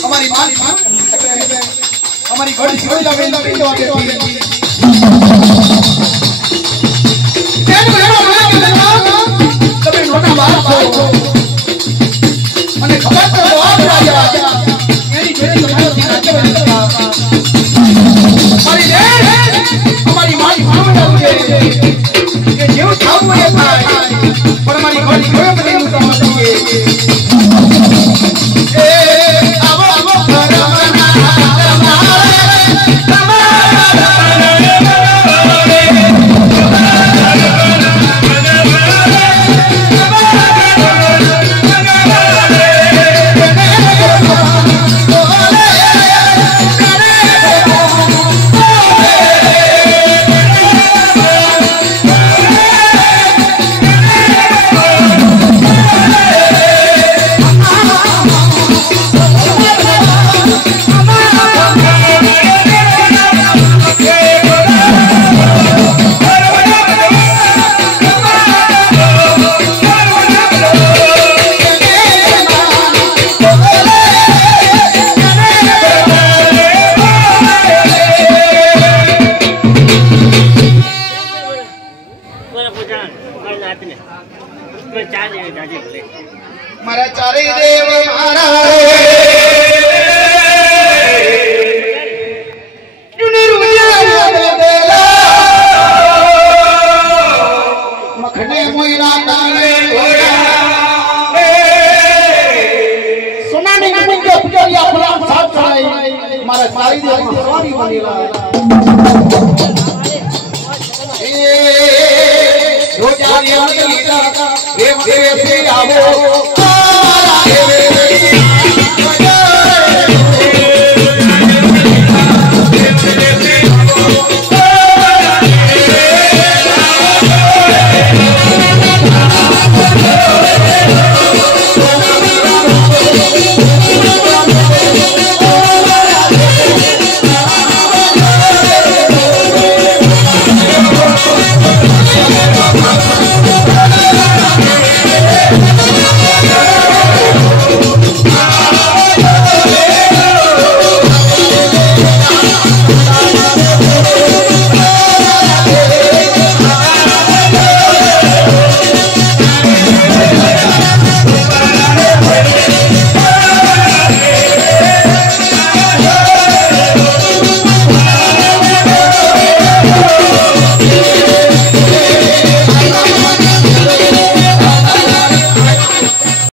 हमारी मां हमारी घोड़ी घोड़ी लगे लगे तो आगे कभी नोटा मार को મને ખબર તો વાત રાજા એની જોડે તમારો થી રાજ્ય બનતા મારી લે અમારી મારી ભાવના છે કે જેવું થાવું એ થાય પણ મારી ઘોડી ઘોડે બની ઉતાર છે એ આવો આવો પરમના મારા ચારે દેવ મારા જુને રૂયા દેલા મખને મોઈના કાને સોનાની ગુંજ પુજારી આપણા સાથ ચડાઈ મારા ચારે દેવ સ્વામી બનેલા રોજાની અંગીતા દેવ દેવ સે આવો